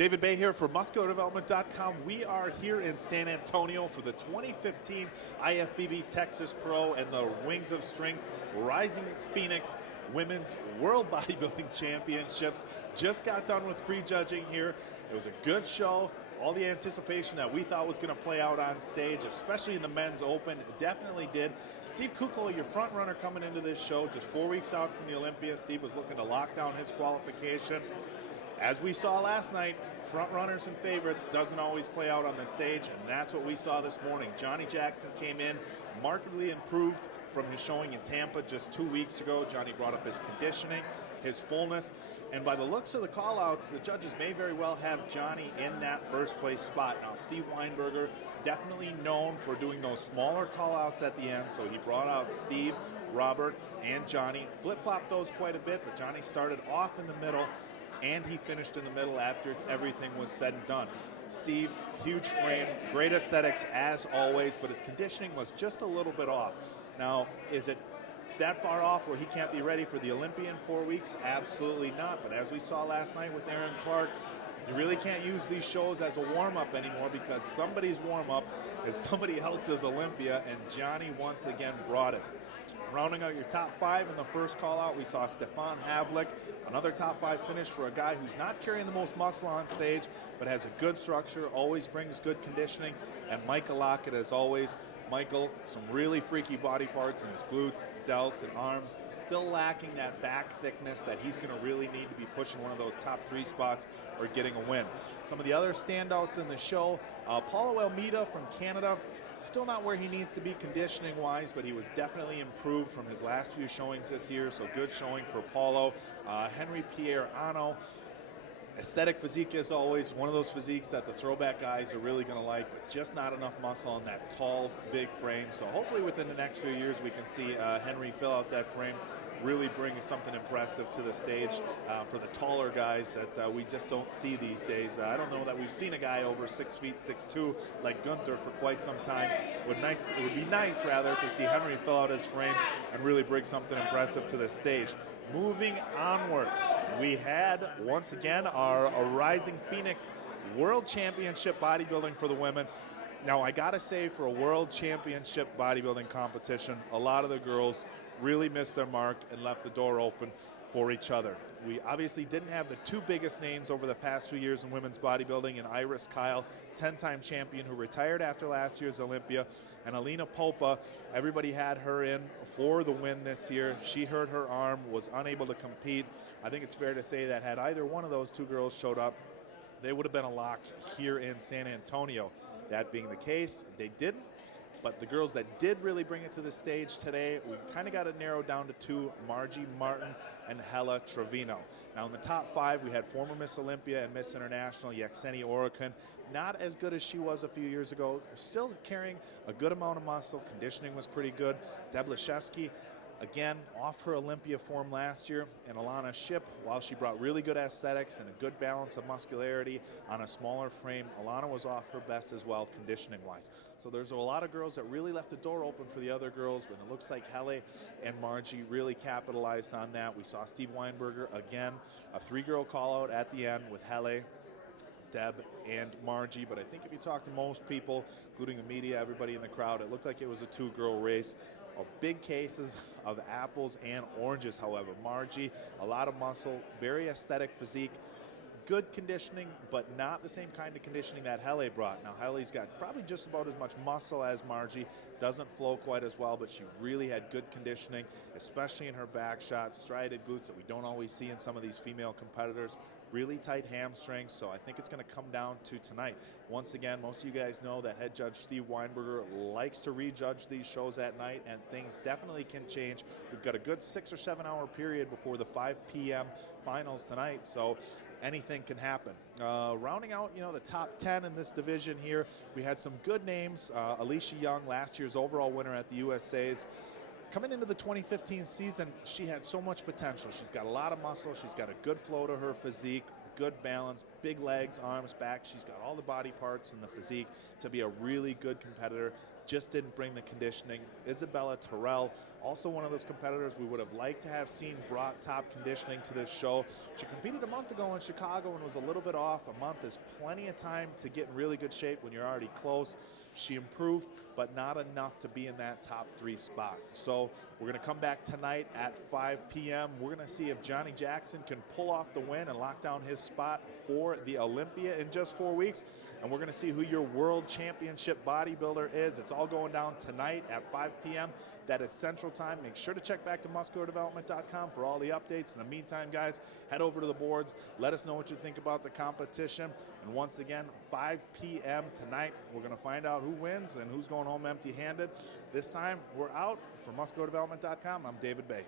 David Baye here for MuscularDevelopment.com. We are here in San Antonio for the 2015 IFBB Texas Pro and the Wings of Strength Rising Phoenix Women's World Bodybuilding Championships. Just got done with prejudging here. It was a good show. All the anticipation that we thought was going to play out on stage, especially in the men's open, definitely did. Steve Kukla, your front runner coming into this show, just 4 weeks out from the Olympia. Steve was looking to lock down his qualification. As we saw last night, front runners and favorites doesn't always play out on the stage, and that's what we saw this morning. Johnny Jackson came in, markedly improved from his showing in Tampa just 2 weeks ago. Johnny brought up his conditioning, his fullness, and by the looks of the call-outs, the judges may very well have Johnny in that first place spot. Now, Steve Weinberger, definitely known for doing those smaller call-outs at the end, so he brought out Steve, Robert, and Johnny, flip-flopped those quite a bit, but Johnny started off in the middle, and he finished in the middle after everything was said and done. Steve, huge frame, great aesthetics as always, but his conditioning was just a little bit off. Now, is it that far off where he can't be ready for the Olympia in 4 weeks? Absolutely not. But as we saw last night with Aaron Clark, you really can't use these shows as a warm-up anymore because somebody's warm-up is somebody else's Olympia, and Johnny once again brought it. Rounding out your top five in the first call-out, we saw Stefan Havlik, another top five finish for a guy who's not carrying the most muscle on stage, but has a good structure, always brings good conditioning, and Michael Lockett, as always. Michael, some really freaky body parts in his glutes, delts, and arms, still lacking that back thickness that he's going to really need to be pushing one of those top three spots or getting a win. Some of the other standouts in the show, Paulo Almeida from Canada, still not where he needs to be conditioning-wise, but he was definitely improved from his last few showings this year, so good showing for Paulo. Henry Pierre Ano, aesthetic physique as always, one of those physiques that the throwback guys are really going to like, but just not enough muscle on that tall, big frame. So hopefully within the next few years we can see Henry fill out that frame, really bring something impressive to the stage for the taller guys that we just don't see these days. I don't know that we've seen a guy over 6 feet 6'2" like Gunther for quite some time. It would be nice rather to see Henry fill out his frame and really bring something impressive to the stage. Moving onward, we had once again our Rising Phoenix World Championship bodybuilding for the women. Now, I gotta say, for a world championship bodybuilding competition, a lot of the girls really missed their mark and left the door open for each other. We obviously didn't have the two biggest names over the past few years in women's bodybuilding, and Iris Kyle, 10-time champion who retired after last year's Olympia, and Alina Popa, everybody had her in for the win this year. She hurt her arm, was unable to compete. I think it's fair to say that had either one of those two girls showed up, they would have been a lock here in San Antonio. That being the case, they didn't. But the girls that did really bring it to the stage today, we kind of got it narrowed down to two, Margie Martin and Hella Trevino. Now in the top five, we had former Miss Olympia and Miss International, Yaxeni Orokin. Not as good as she was a few years ago, still carrying a good amount of muscle. Conditioning was pretty good. Deb Leshevsky, again, off her Olympia form last year, and Alana Shipp, while she brought really good aesthetics and a good balance of muscularity on a smaller frame, Alana was off her best as well, conditioning-wise. So there's a lot of girls that really left the door open for the other girls, but it looks like Hele and Margie really capitalized on that. We saw Steve Weinberger, again, a three-girl call-out at the end with Hele, Deb, and Margie, but I think if you talk to most people, including the media, everybody in the crowd, it looked like it was a two-girl race. Big cases of apples and oranges, however. Margie, a lot of muscle, very aesthetic physique, good conditioning, but not the same kind of conditioning that Hele brought. Now, Hele's got probably just about as much muscle as Margie, doesn't flow quite as well, but she really had good conditioning, especially in her back shot, striated glutes that we don't always see in some of these female competitors, really tight hamstrings, so I think it's going to come down to tonight. Once again, most of you guys know that head judge Steve Weinberger likes to rejudge these shows at night, and things definitely can change. We've got a good 6 or 7 hour period before the 5 p.m. finals tonight, so anything can happen. Rounding out, the top 10 in this division here, we had some good names. Alicia Young, last year's overall winner at the USA's. Coming into the 2015 season, she had so much potential. She's got a lot of muscle. She's got a good flow to her physique, good balance, big legs, arms, back. She's got all the body parts and the physique to be a really good competitor. just didn't bring the conditioning. Isabella Terrell, also one of those competitors we would have liked to have seen brought top conditioning to this show. She competed a month ago in Chicago and was a little bit off. A month is plenty of time to get in really good shape when you're already close. She improved, but not enough to be in that top 3 spot. So we're going to come back tonight at 5 p.m. We're going to see if Johnny Jackson can pull off the win and lock down his spot for the Olympia in just 4 weeks. And we're going to see who your world championship bodybuilder is. It's all going down tonight at 5 p.m. That is Central Time. Make sure to check back to musculardevelopment.com for all the updates. In the meantime, guys, head over to the boards. Let us know what you think about the competition. And once again, 5 p.m. tonight, we're going to find out who wins and who's going home empty-handed. This time, we're out. For musculardevelopment.com, I'm David Baye.